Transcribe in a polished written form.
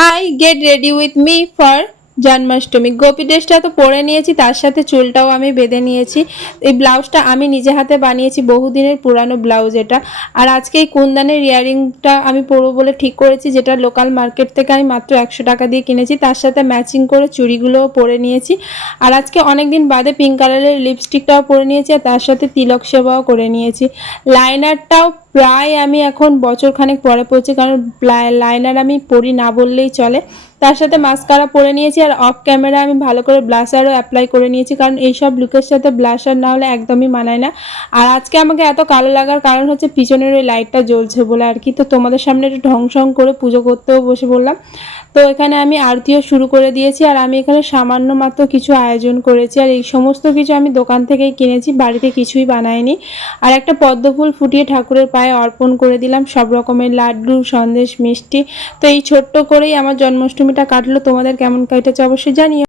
High, get ready with me for Janmashtami. Gopi ড্রেসটা তো পরে নিয়েছি, তার সাথে চুলটাও আমি বেঁধে নিয়েছি। এই ব্লাউজটা আমি নিজে হাতে বানিয়েছি, বহুদিনের পুরানো ব্লাউজ এটা। আর আজকে এই কুন্দানের ইয়াররিংটা আমি পরবো বলে ঠিক করেছি, যেটা লোকাল মার্কেট থেকে আমি মাত্র 100 টাকা দিয়ে কিনেছি। তার সাথে ম্যাচিং করে চুড়িগুলোও পরে নিয়েছি। আর আজকে অনেকদিন বাদে পিঙ্ক কালারের লিপস্টিকটাও পরে নিয়েছি, আর তার সাথে তিলক সেবাও করে নিয়েছি। লাইনারটাও প্রায় আমি এখন বছরখানেক পরে পড়ছি, কারণ লাইনার আমি পরি না বললেই চলে। তার সাথে মাস্কারা পরে নিয়েছি, আর অফ ক্যামেরা আমি ভালো করে ব্লাশারও অ্যাপ্লাই করে নিয়েছি, কারণ এইসব লুকের সাথে ব্লাশার না হলে একদমই মানায় না। আর আজকে আমাকে এত কালো লাগার কারণ হচ্ছে পিছনের ওই লাইটটা জ্বলছে বলে আর কি। তো তোমাদের সামনে একটু ঢং সং করে পুজো করতেও বসে বললাম। তো এখানে আমি আরতিও শুরু করে দিয়েছি, আর আমি এখানে সামান্য মাত্র কিছু আয়োজন করেছি, আর এই সমস্ত কিছু আমি দোকান থেকেই কিনেছি, বাড়িতে কিছুই বানাইনি। আর একটা পদ্ম ফুল ফুটিয়ে ঠাকুরের পায়ে অর্পণ করে দিলাম, সব রকমের লাড্ডু, সন্দেশ, মিষ্টি। তো এই ছোট্ট করেই আমার জন্মাষ্টমীটা কাটলো। তোমাদের কেমন কেটেছে অবশ্যই জানিও।